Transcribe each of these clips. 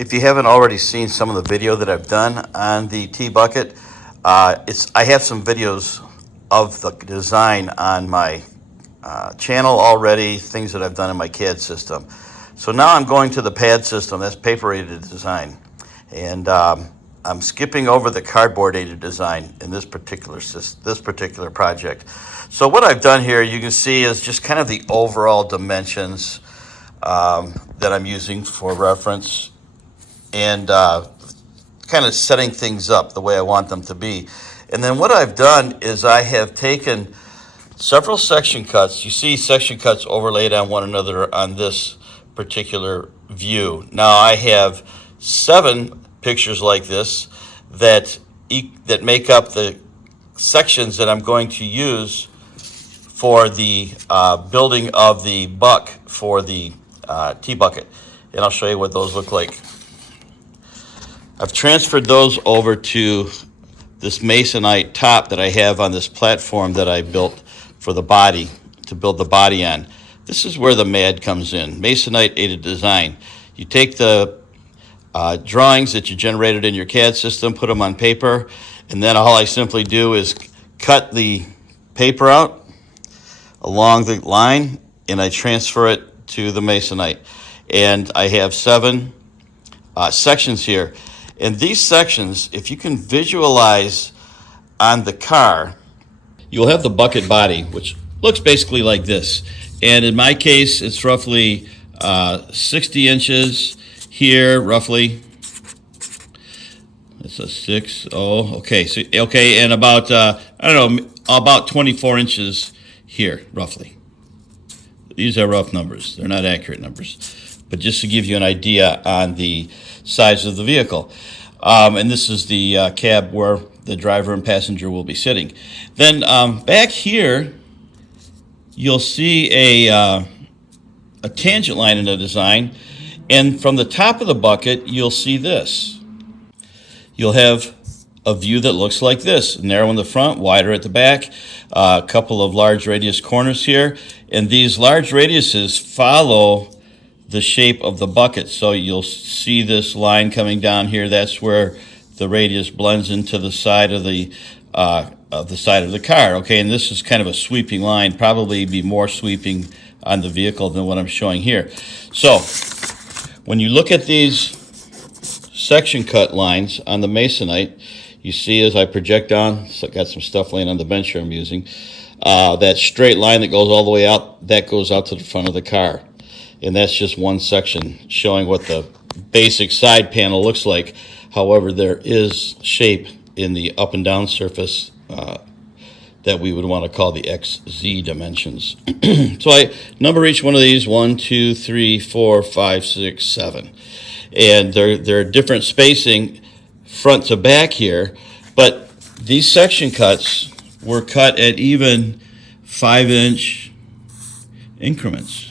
If you haven't already seen some of the video that I've done on the T-Bucket, I have some videos of the design on my channel already, things that I've done in my CAD system. So now I'm going to the pad system, that's paper aided design. And I'm skipping over the cardboard aided design in this particular project. So what I've done here, you can see, is just kind of the overall dimensions that I'm using for reference, and kind of setting things up the way I want them to be. And then what I've done is I have taken several section cuts. You see section cuts overlaid on one another on this particular view. Now I have 7 pictures like this that make up the sections that I'm going to use for the building of the buck for the T-Bucket. And I'll show you what those look like. I've transferred those over to this masonite top that I have on this platform that I built for the body, to build the body on. This is where the MAD comes in, masonite aided design. You take the drawings that you generated in your CAD system, put them on paper, and then all I simply do is cut the paper out along the line, and I transfer it to the masonite. And I have 7 sections here. And these sections, if you can visualize on the car, you'll have the bucket body, which looks basically like this. And in my case, it's roughly 60 inches here, roughly. It's a 6, okay. So, okay, and about, I don't know, about 24 inches here, roughly. These are rough numbers. They're not accurate numbers. But just to give you an idea on the size of the vehicle. And this is the cab where the driver and passenger will be sitting. Then back here, you'll see a tangent line in the design. And from the top of the bucket, you'll see this. You'll have a view that looks like this. Narrow in the front, wider at the back, a couple of large radius corners here. And these large radiuses follow the shape of the bucket. So you'll see this line coming down here. That's where the radius blends into the side of the car. Okay, and this is kind of a sweeping line, probably be more sweeping on the vehicle than what I'm showing here. So when you look at these section cut lines on the masonite, you see as I project down, so I got some stuff laying on the bench here I'm using, that straight line that goes all the way out, that goes out to the front of the car. And that's just one section showing what the basic side panel looks like. However, there is shape in the up and down surface that we would want to call the XZ dimensions. So I number each one of these: 1, 2, 3, 4, 5, 6, 7. And they're different spacing front to back here, but these section cuts were cut at even 5-inch increments.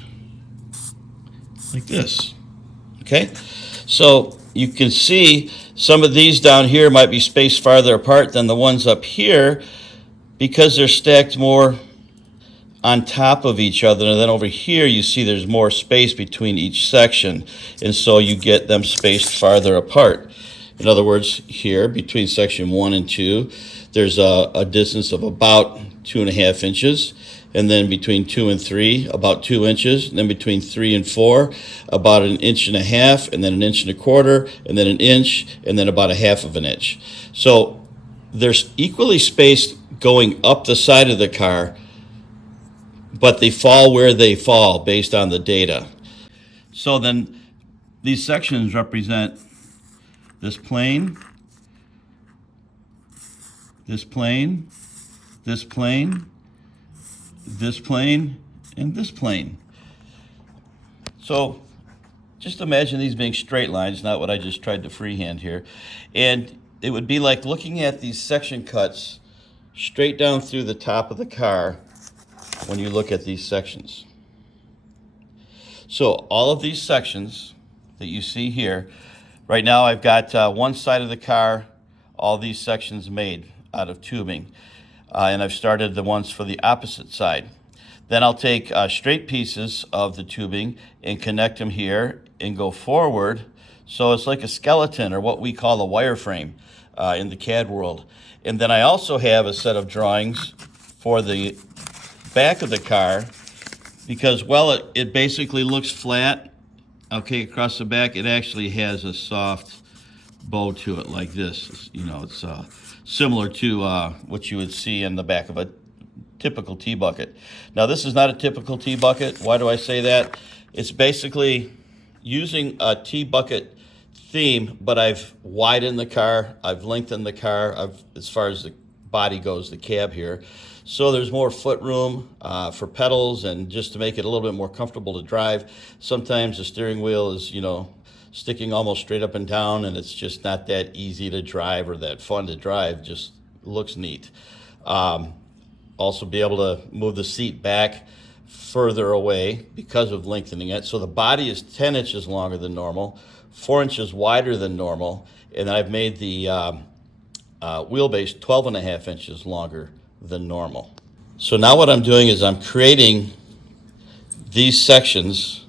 Like this, okay? So you can see some of these down here might be spaced farther apart than the ones up here because they're stacked more on top of each other. And then over here you see there's more space between each section, and so you get them spaced farther apart. In other words, here between section 1 and 2, there's a distance of about 2.5 inches. And then between 2 and 3, about 2 inches. And then between 3 and 4, about 1.5 inches, and then 1.25 inches, and then 1 inch, and then about 1/2 inch. So they're equally spaced going up the side of the car, but they fall where they fall based on the data. So then these sections represent this plane, this plane, this plane, this plane, and this plane. So just imagine these being straight lines, not what I just tried to freehand here. And it would be like looking at these section cuts straight down through the top of the car when you look at these sections. So all of these sections that you see here, right now I've got one side of the car, all these sections made out of tubing. And I've started the ones for the opposite side. Then I'll take straight pieces of the tubing and connect them here and go forward So it's like a skeleton, or what we call a wireframe in the CAD world. And then I also have a set of drawings for the back of the car, because, well, it basically looks flat, okay, across the back. It actually has a soft bow to it like this. You know, it's similar to what you would see in the back of a typical T-bucket. Now, this is not a typical T-bucket. Why do I say that? It's basically using a T-bucket theme, but I've widened the car, I've lengthened the car, as far as the body goes, the cab here. So there's more foot room for pedals, and just to make it a little bit more comfortable to drive. Sometimes the steering wheel is, you know, sticking almost straight up and down, and it's just not that easy to drive or that fun to drive. Just looks neat. Also be able to move the seat back further away because of lengthening it. So the body is 10 inches longer than normal, 4 inches wider than normal, and I've made the wheelbase 12.5 inches longer than normal. So now what I'm doing is I'm creating these sections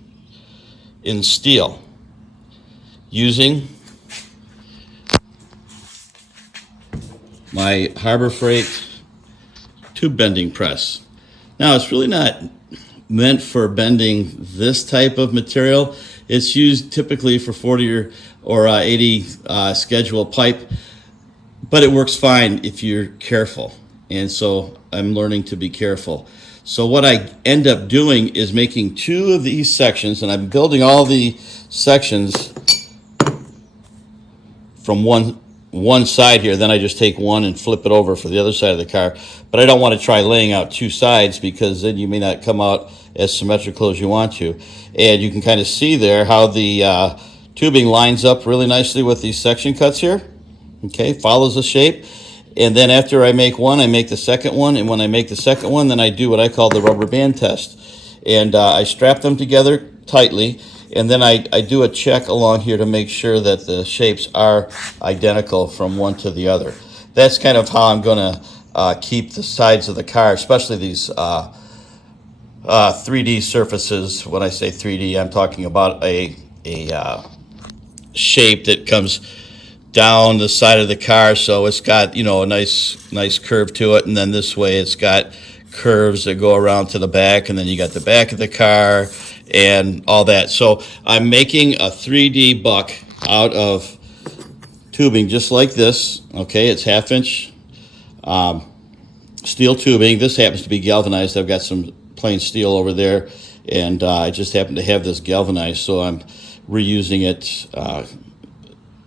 in steel using my Harbor Freight tube bending press. Now, it's really not meant for bending this type of material. It's used typically for 40 or 80 schedule pipe, but it works fine if you're careful. And so I'm learning to be careful. So what I end up doing is making two of these sections, and I'm building all the sections from one side here. Then I just take one and flip it over for the other side of the car. But I don't want to try laying out two sides, because then you may not come out as symmetrical as you want to. And you can kind of see there how the tubing lines up really nicely with these section cuts here. Okay, follows the shape. And then after I make one, I make the second one. And when I make the second one, then I do what I call the rubber band test. And I strap them together tightly. And then I do a check along here to make sure that the shapes are identical from one to the other. That's kind of how I'm going to keep the sides of the car, especially these 3D surfaces. When I say 3D, I'm talking about a shape that comes down the side of the car, so it's got, you know, a nice curve to it, and then this way it's got curves that go around to the back, and then you got the back of the car and all that. So I'm making a 3D buck out of tubing just like this. Okay, it's 1/2 inch steel tubing. This happens to be galvanized. I've got some plain steel over there, and I just happen to have this galvanized, so I'm reusing it.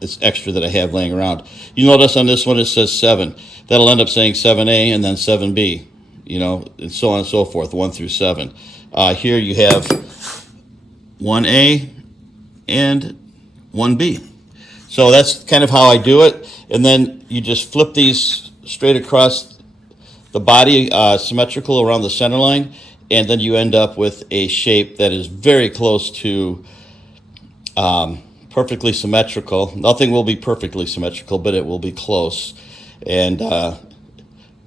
It's extra that I have laying around. You notice on this one it says 7. That'll end up saying 7A and then 7B, you know, and so on and so forth, 1 through 7. Here you have 1A and 1B. So that's kind of how I do it. And then you just flip these straight across the body, symmetrical around the center line, and then you end up with a shape that is very close to perfectly symmetrical. Nothing will be perfectly symmetrical, but it will be close. And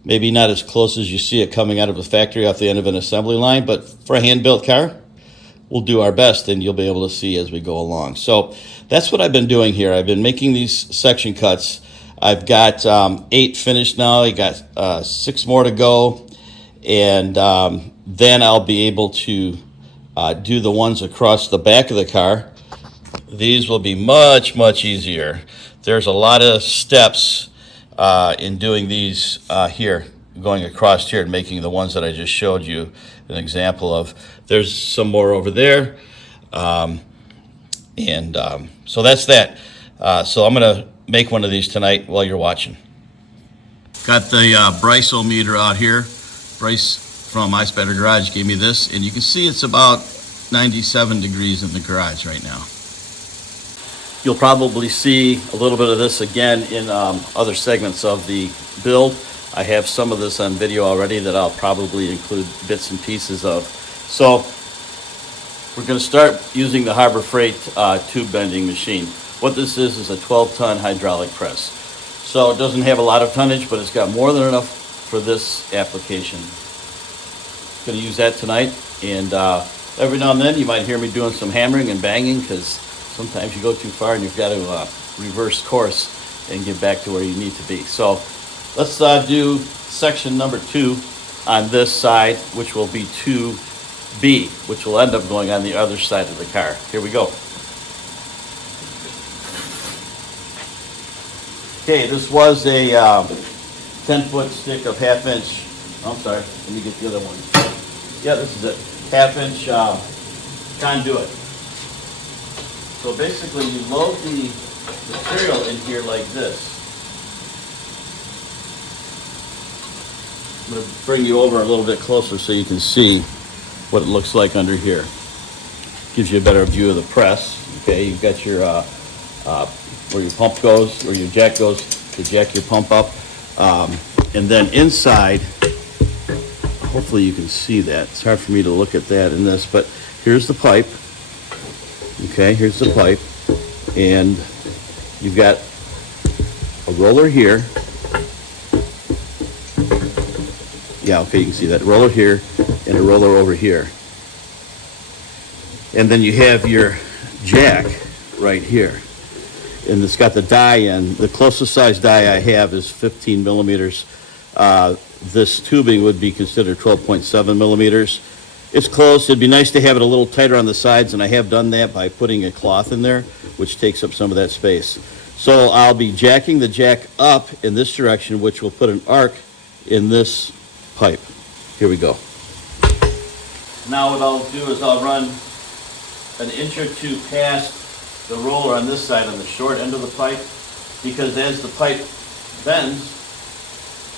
maybe not as close as you see it coming out of a factory off the end of an assembly line, but for a hand-built car, we'll do our best, and you'll be able to see as we go along. So that's what I've been doing here. I've been making these section cuts. I've got 8 finished now. I got 6 more to go, and then I'll be able to do the ones across the back of the car. These will be much, much easier. There's a lot of steps in doing these here, going across here and making the ones that I just showed you an example of. There's some more over there. So that's that. So I'm going to make one of these tonight while you're watching. Got the Bryce-o-meter out here. Bryce from My Spider Garage gave me this, and you can see it's about 97 degrees in the garage right now. You'll probably see a little bit of this again in other segments of the build. I have some of this on video already that I'll probably include bits and pieces of. So we're going to start using the Harbor Freight tube bending machine. What this is a 12-ton hydraulic press. So it doesn't have a lot of tonnage, but it's got more than enough for this application. Going to use that tonight, and every now and then you might hear me doing some hammering and banging, because sometimes you go too far and you've got to reverse course and get back to where you need to be. So let's do section number 2 on this side, which will be 2B, which will end up going on the other side of the car. Here we go. Okay, this was a 10-foot stick of 1/2 inch. I'm sorry, let me get the other one. Yeah, this is it, 1/2 inch conduit. So basically you load the material in here like this. I'm going to bring you over a little bit closer so you can see what it looks like under here. Gives you a better view of the press. Okay, you've got your where your pump goes, where your jack goes to jack your pump up. And then inside, hopefully you can see that. It's hard for me to look at that in this, but here's the pipe. Okay, here's the pipe. And you've got a roller here. Yeah, okay, you can see that roller here and a roller over here. And then you have your jack right here. And it's got the die in. The closest size die I have is 15 millimeters. This tubing would be considered 12.7 millimeters. It's close. It'd be nice to have it a little tighter on the sides, and I have done that by putting a cloth in there, which takes up some of that space. So I'll be jacking the jack up in this direction, which will put an arc in this pipe. Here we go. Now what I'll do is I'll run an inch or two past the roller on this side, on the short end of the pipe, because as the pipe bends,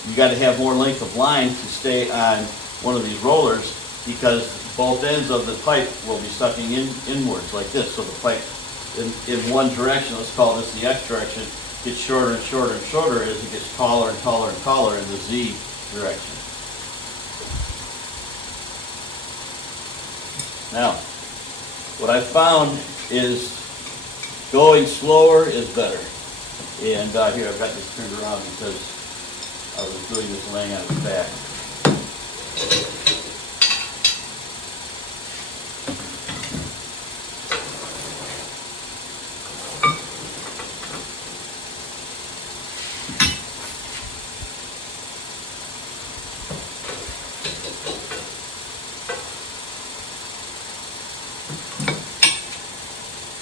you got to have more length of line to stay on one of these rollers, because both ends of the pipe will be sucking inwards like this. So the pipe in one direction, let's call this the X direction, gets shorter and shorter and shorter as it gets taller and taller and taller in the Z direction. Now, what I found is going slower is better. And here, I've got this turned around because I was doing this laying on its back.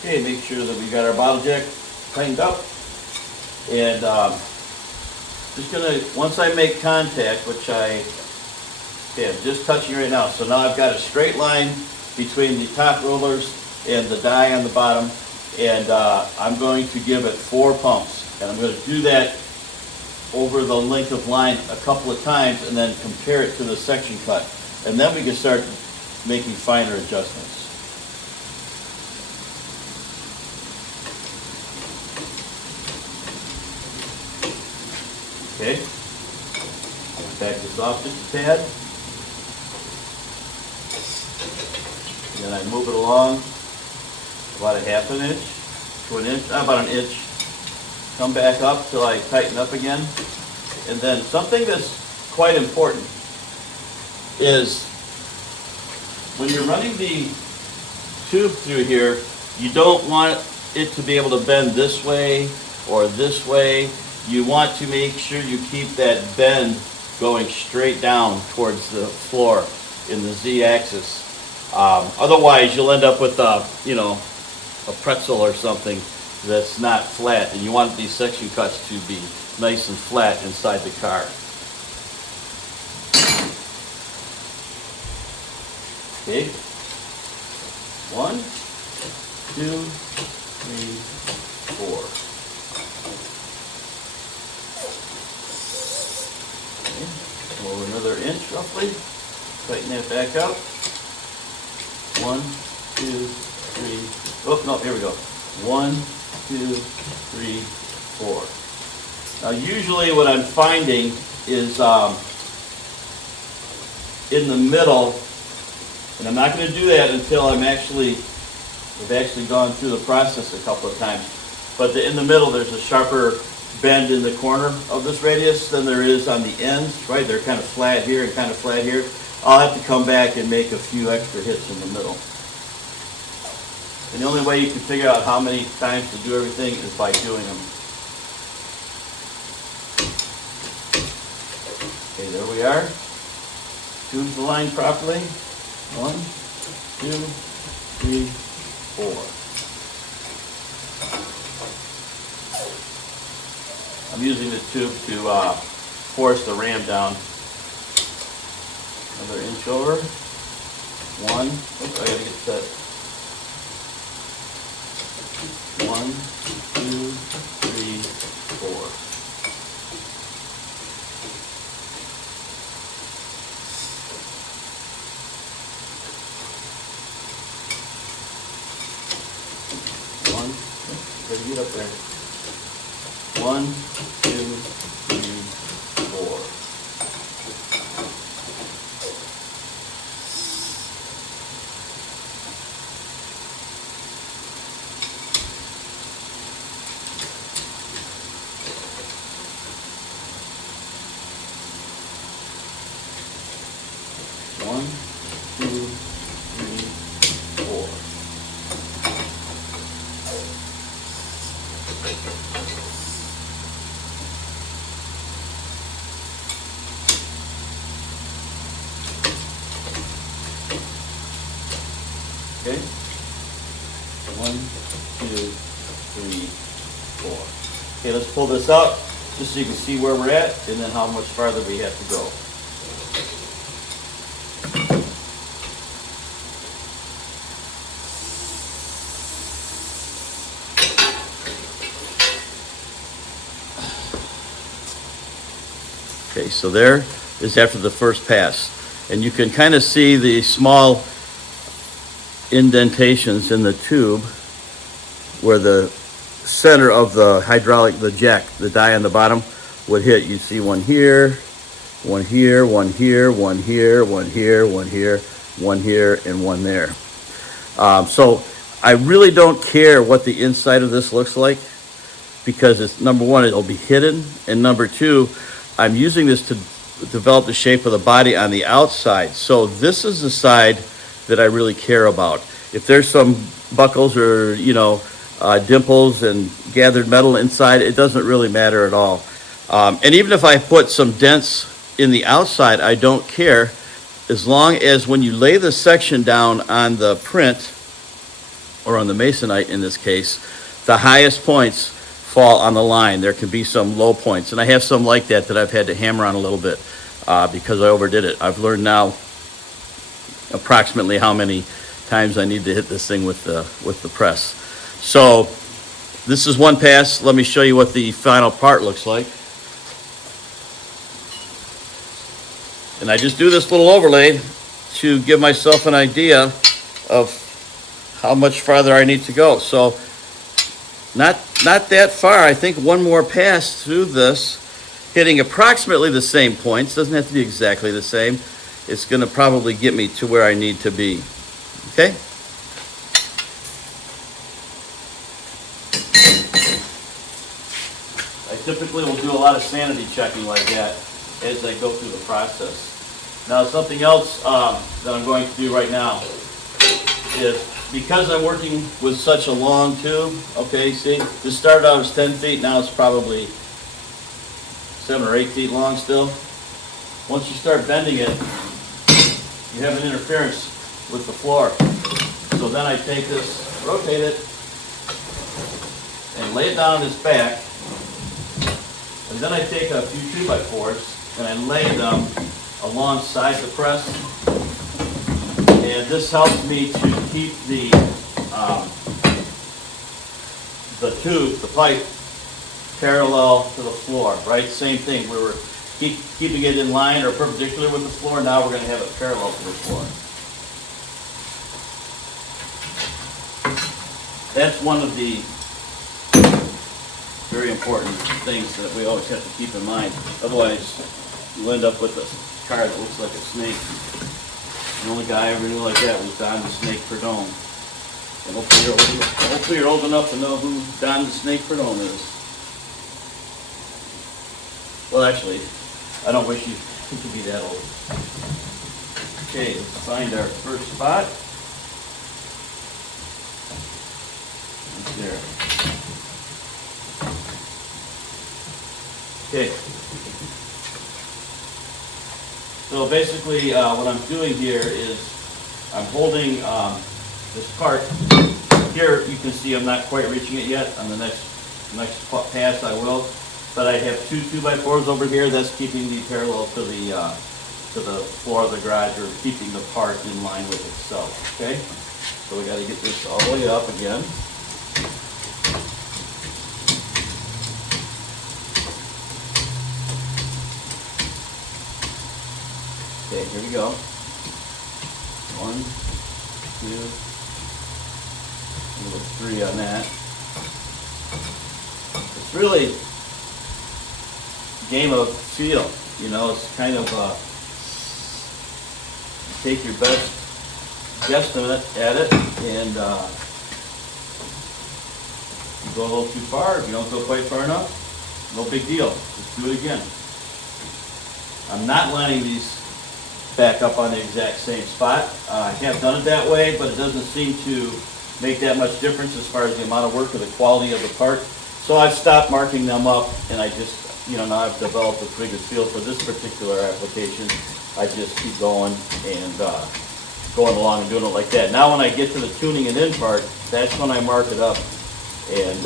Okay, make sure that we got our bottle jack tightened up. And just gonna, once I make contact, which I'm just touching right now. So now I've got a straight line between the top rollers and the die on the bottom. And I'm going to give it 4 pumps. And I'm going to do that over the length of line a couple of times and then compare it to the section cut. And then we can start making finer adjustments. Okay, back this off just a tad, and then I move it along about a 1/2 inch to an inch, about an inch, come back up till I tighten up again. And then something that's quite important is when you're running the tube through here, you don't want it to be able to bend this way or this way. You want to make sure you keep that bend going straight down towards the floor in the Z axis. Otherwise, you'll end up with a pretzel or something that's not flat, and you want these section cuts to be nice and flat inside the car. Okay, 1, 2, 3, 4. Over another inch roughly. Tighten that back up. 1, 2, 3. Oh no, here we go. 1, 2, 3, 4. Now usually what I'm finding is in the middle, and I'm not going to do that until we've actually gone through the process a couple of times. But in the middle, there's a sharper bend in the corner of this radius than there is on the ends, right? They're kind of flat here and kind of flat here. I'll have to come back and make a few extra hits in the middle. And the only way you can figure out how many times to do everything is by doing them. Okay, there we are. Tubes aligned properly. 1, 2, 3, 4. I'm using the tube to force the ram down. Another inch over. 1. Oops, I gotta get set. 1, 2, 3, 4. Better get up there. 1, 2, 3, 4. One, two, three, 4. Okay. 1, 2, 3, 4. Okay, let's pull this out just so you can see where we're at and then how much farther we have to go. Okay, so there is after the first pass. And you can kind of see the small indentations in the tube where the center of the hydraulic, the jack, the die on the bottom would hit. You see one here, one here, one here, one here, one here, one here, one here, and one there. So I really don't care what the inside of this looks like because it's, number one, it'll be hidden, and number two, I'm using this to develop the shape of the body on the outside. So this is the side that I really care about. If there's some buckles or, dimples and gathered metal inside, it doesn't really matter at all. And even if I put some dents in the outside, I don't care, as long as when you lay the section down on the print, or on the masonite in this case, the highest points fall on the line. There can be some low points, and I have some like that I've had to hammer on a little bit because I overdid it. I've learned now approximately how many times I need to hit this thing with the press. So this is one pass. Let me show you what the final part looks like. And I just do this little overlay to give myself an idea of how much farther I need to go. So not that far. I think one more pass through this, hitting approximately the same points. Doesn't have to be exactly the same. It's going to probably get me to where I need to be. Okay? I typically will do a lot of sanity checking like that as I go through the process. Now, something else that I'm going to do right now is, because I'm working with such a long tube, okay, see, this started out as 10 feet, now it's probably 7 or 8 feet long still. Once you start bending it, you have an interference with the floor. So then I take this, rotate it, and lay it down on its back. And then I take a few 2x4s and I lay them alongside the press. And this helps me to keep the tube, the pipe, parallel to the floor, right? Same thing, we were keeping it in line or perpendicular with the floor. Now we're going to have it parallel to the floor. That's one of the very important things that we always have to keep in mind. Otherwise, you end up with a car that looks like a snake. The only guy I ever knew like that was Don the Snake Perdone. And hopefully you're old enough to know who Don the Snake Perdone is. Well, actually, I don't wish you to be that old. Okay, let's find our first spot. There. Okay. So basically, what I'm doing here is I'm holding this part. Here you can see I'm not quite reaching it yet. On the next pass I will. But I have two 2x4s over here. That's keeping me parallel to the floor of the garage, or keeping the part in line with itself. Okay. So we got to get this all the way up again. Okay, here we go. 1, 2, number 3 on that. It's really a game of feel, you know. It's kind of take your best guesstimate at it, and you go a little too far. If you don't go quite far enough, no big deal. Just do it again. I'm not lining these back up on the exact same spot. I have done it that way, but it doesn't seem to make that much difference as far as the amount of work or the quality of the part. So I've stopped marking them up, and I just, you know, now I've developed a pretty good feel for this particular application. I just keep going and going along and doing it like that. Now when I get to the tuning and in part, that's when I mark it up and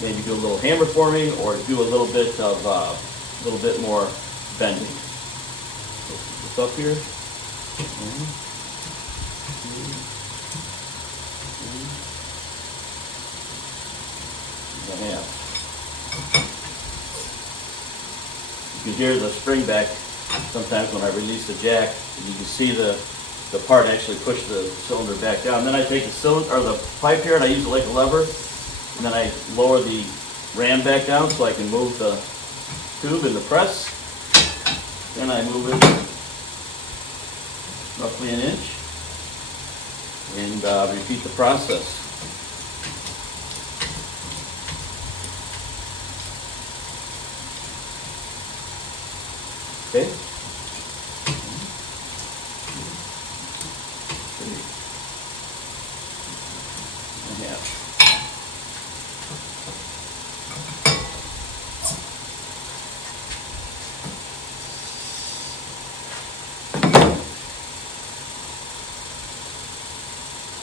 maybe do a little hammer forming or do a little bit more bending. It's up here. 1, 2, 3, 1.5. You can hear the spring back sometimes when I release the jack, and you can see the part actually push the cylinder back down. Then I take the cylinder or the pipe here and I use it like a lever, and then I lower the ram back down so I can move the tube in the press. Then I move it roughly an inch and repeat the process. Okay. 1, 2, 3, 1.5.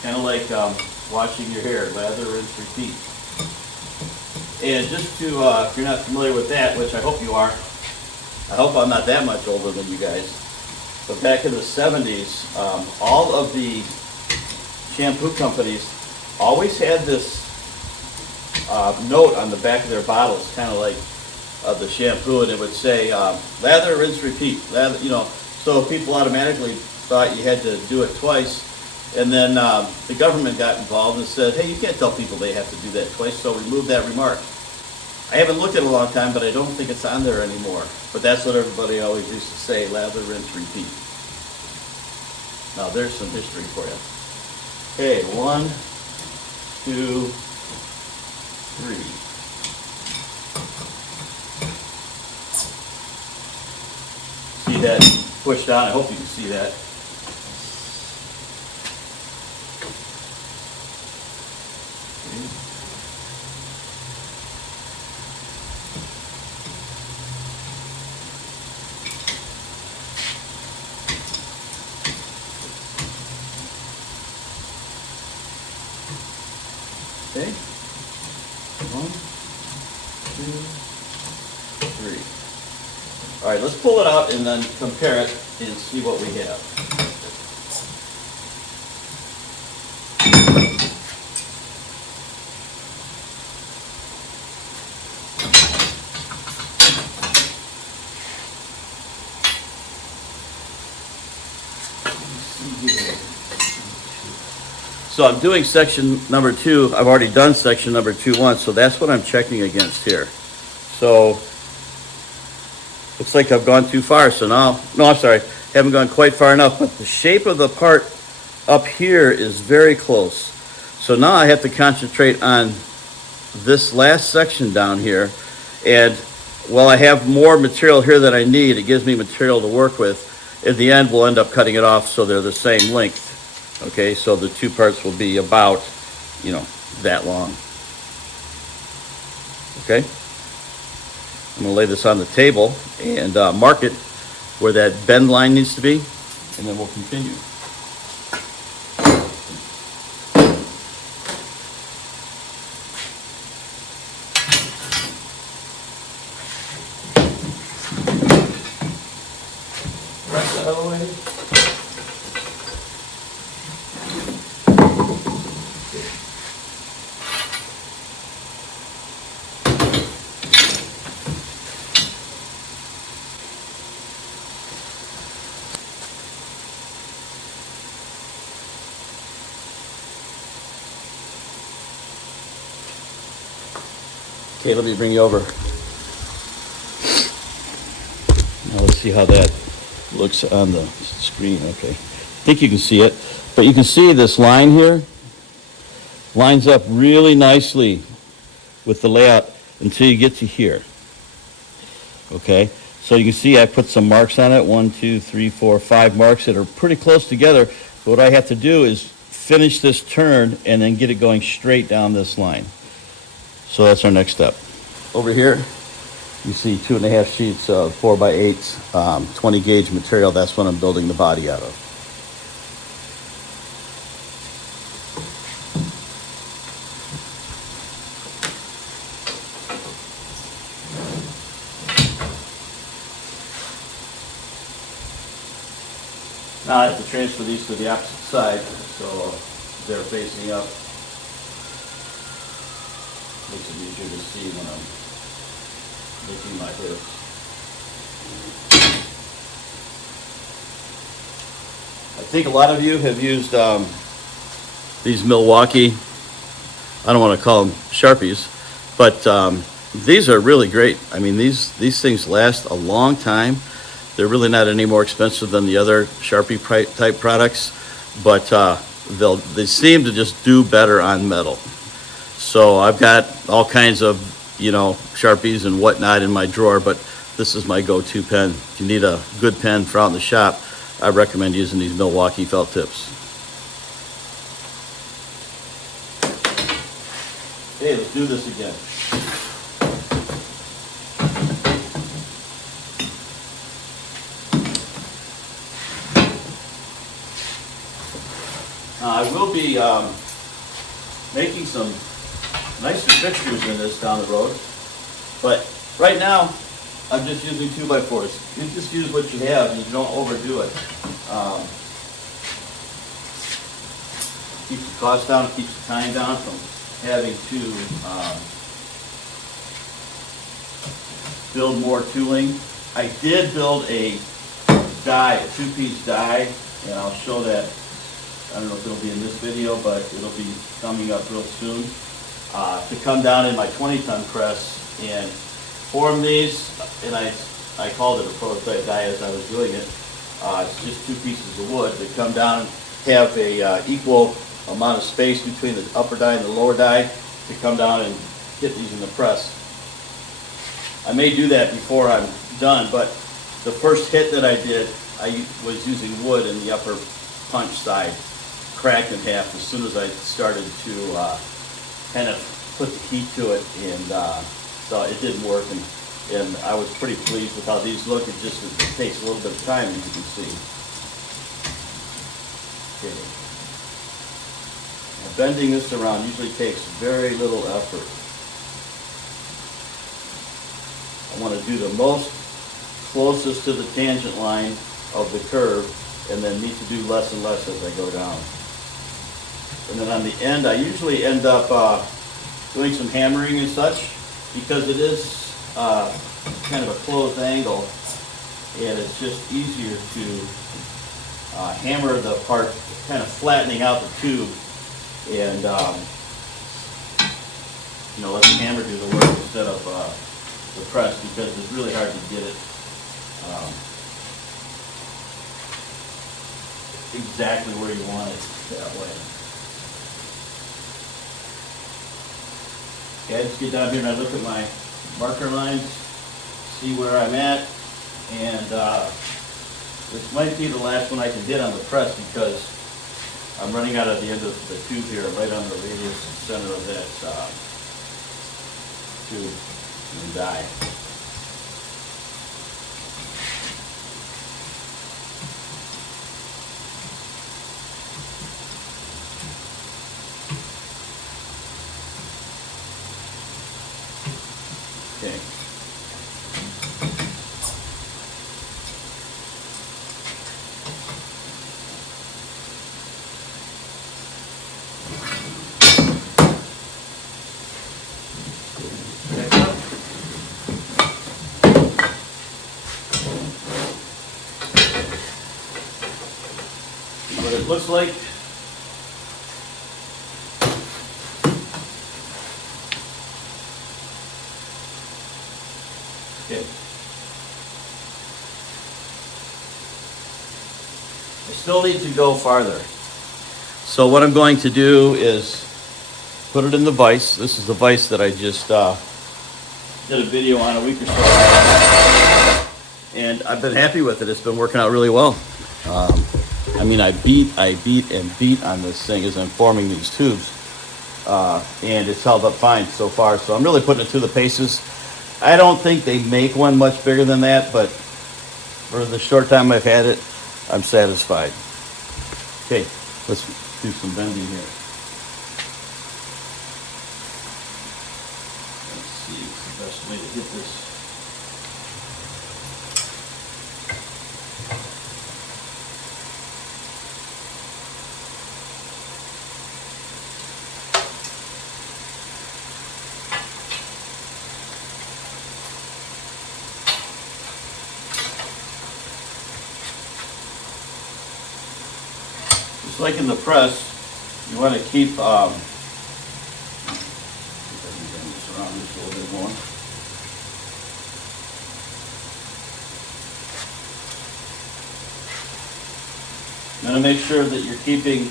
Kind of like washing your hair, lather, rinse, repeat. And just to, if you're not familiar with that, which I hope you aren't, I hope I'm not that much older than you guys, but back in the 70s, all of the shampoo companies always had this note on the back of their bottles, kind of like the shampoo, and it would say, lather, rinse, repeat. Lather, you know, so people automatically thought you had to do it twice. And then the government got involved and said, hey, you can't tell people they have to do that twice, so remove that remark. I haven't looked at it in a long time, but I don't think it's on there anymore. But that's what everybody always used to say, lather, rinse, repeat. Now there's some history for you. Okay, 1, 2, 3. See that push down? I hope you can see that. Okay, 1, 2, 3. All right, let's pull it out and then compare it and see what we have. So I'm doing section number 2. I've already done section number 2-1, so that's what I'm checking against here. So looks like I've gone too far. So now, no, I'm sorry, haven't gone quite far enough, but the shape of the part up here is very close. So now I have to concentrate on this last section down here. And while I have more material here than I need, it gives me material to work with. At the end, we'll end up cutting it off so they're the same length. Okay, so the two parts will be about, you know, that long. Okay? I'm gonna lay this on the table and mark it where that bend line needs to be, and then we'll continue. Right the other way. Okay, let me bring you over. Now let's see how that looks on the screen. Okay, I think you can see it, but you can see this line here lines up really nicely with the layout until you get to here. Okay, so you can see I put some marks on it, 1, 2, 3, 4, 5 marks that are pretty close together. But what I have to do is finish this turn and then get it going straight down this line. So that's our next step. Over here, you see 2.5 sheets of 4x8, 20 gauge material. That's what I'm building the body out of. Now I have to transfer these to the opposite side, so they're facing up. Makes it easier to see when I'm making my hits. I think a lot of you have used these Milwaukee, I don't want to call them Sharpies, but these are really great. I mean, these things last a long time. They're really not any more expensive than the other Sharpie type products, but they seem to just do better on metal. So I've got all kinds of, Sharpies and whatnot in my drawer, but this is my go-to pen. If you need a good pen for out in the shop, I recommend using these Milwaukee felt tips. Hey, let's do this again. I will be making some nicer fixtures in this down the road, but right now I'm just using 2x4s. You just use what you have and you don't overdo it. Keeps the cost down, keeps the time down from having to build more tooling. I did build a die, a 2-piece die, and I'll show that. I don't know if it'll be in this video, but it'll be coming up real soon. To come down in my 20-ton press and form these, and I called it a prototype die as I was doing it. It's just 2 pieces of wood that come down and have a equal amount of space between the upper die and the lower die to come down and hit these in the press. I may do that before I'm done, but the first hit that I did, I was using wood in the upper punch side, cracked in half as soon as I started to kind of put the heat to it, and so it didn't work, and I was pretty pleased with how these look. It takes a little bit of time, as you can see. Okay. Now, bending this around usually takes very little effort. I want to do the most closest to the tangent line of the curve, and then need to do less and less as I go down. And then on the end, I usually end up doing some hammering and such, because it is kind of a closed angle, and it's just easier to hammer the part, kind of flattening out the tube, and let the hammer do the work instead of the press, because it's really hard to get it exactly where you want it that way. Okay, I just get down here and I look at my marker lines, see where I'm at, and this might be the last one I can hit on the press, because I'm running out of the end of the tube here, right on the radius center of that tube and die. Okay. What it looks like. Okay. I still need to go farther. So what I'm going to do is put it in the vise. This is the vise that I just did a video on a week or so ago. And I've been happy with it. It's been working out really well. I mean, I beat on this thing as I'm forming these tubes. And it's held up fine so far. So I'm really putting it through the paces. I don't think they make one much bigger than that, but for the short time I've had it, I'm satisfied. Okay, let's do some bending here. Let's see what's the best way to get this. Just like in the press, you want to keep this around just a little bit more. I'm going to make sure that you're keeping,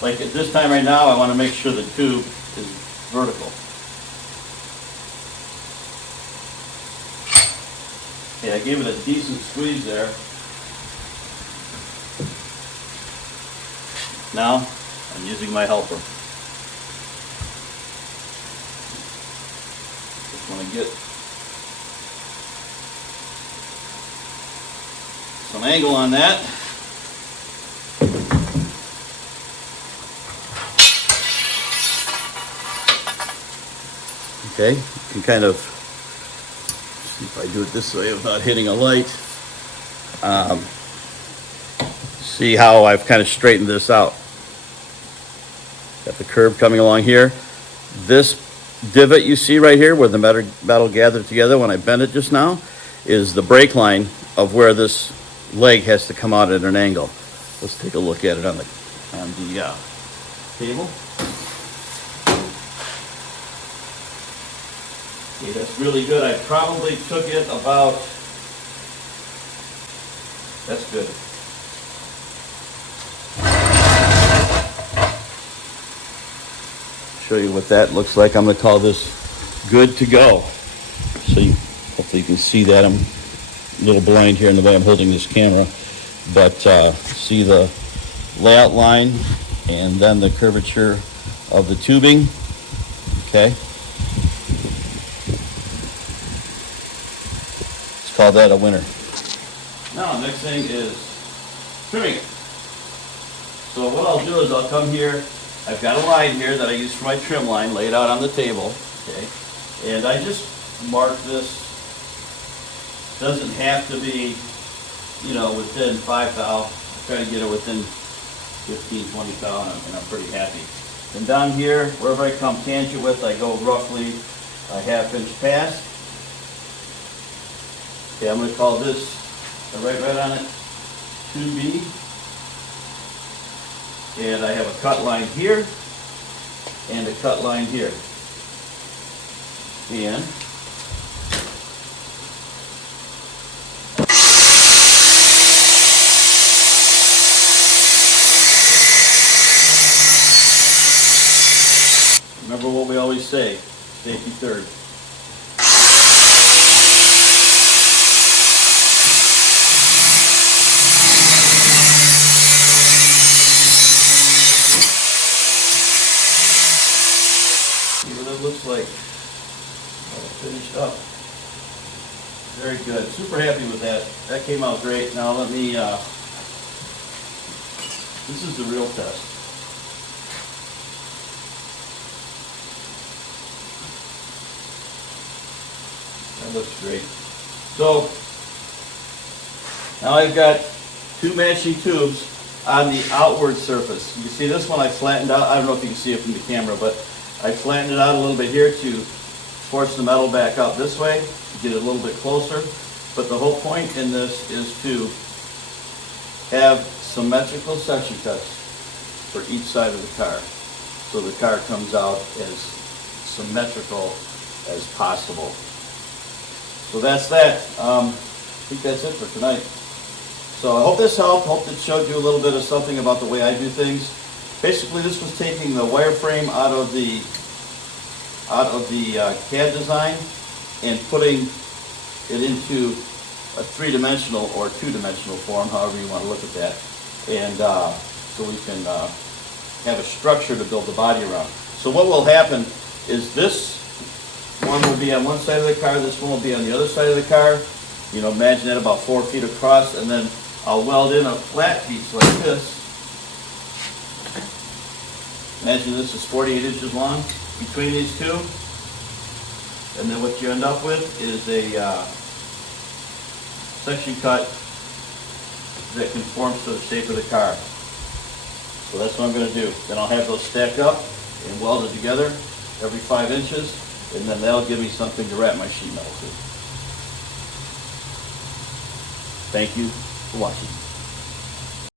like at this time right now, I want to make sure the tube is vertical. Okay, I gave it a decent squeeze there. Now, I'm using my helper. Just want to get some angle on that. Okay, you can kind of see if I do it this way without hitting a light. See how I've kind of straightened this out. Got the curve coming along here. This divot you see right here where the metal gathered together when I bent it just now is the brake line of where this leg has to come out at an angle. Let's take a look at it on the table. Okay, that's really good. I probably took it about, that's good. Show you what that looks like. I'm going to call this good to go. So hopefully you can see that. I'm a little blind here in the way I'm holding this camera, but see the layout line and then the curvature of the tubing. Okay. Let's call that a winner. Now the next thing is trimming it. So what I'll do is I'll come here. I've got a line here that I use for my trim line laid out on the table, okay? And I just mark this. Doesn't have to be, you know, within 5 thou. I try to get it within 15, 20 thou, and I'm pretty happy. And down here, wherever I come tangent with, I go roughly a ½ inch past. Okay, I'm going to call this, right on it, 2B. And I have a cut line here and a cut line here. And remember what we always say, safety third. Looks like Very good. Super happy with that. That came out great. Now let me, this is the real test. That looks great. So, now I've got two matching tubes on the outward surface. You can see this one I flattened out. I don't know if you can see it from the camera, but I flattened it out a little bit here to force the metal back out this way, get it a little bit closer. But the whole point in this is to have symmetrical section cuts for each side of the car, so the car comes out as symmetrical as possible. So that's that. I think that's it for tonight. So I hope this helped. Hope it showed you a little bit of something about the way I do things. Basically, this was taking the wireframe out of the CAD design and putting it into a three-dimensional or two-dimensional form, however you want to look at that, and so we can have a structure to build the body around. So what will happen is this one will be on one side of the car, this one will be on the other side of the car. You know, imagine that about 4 feet across, and then I'll weld in a flat piece like this. Imagine this is 48 inches long between these two. And then what you end up with is a section cut that conforms to the shape of the car. So that's what I'm going to do. Then I'll have those stacked up and welded together every 5 inches, and then that'll give me something to wrap my sheet metal to. Thank you for watching.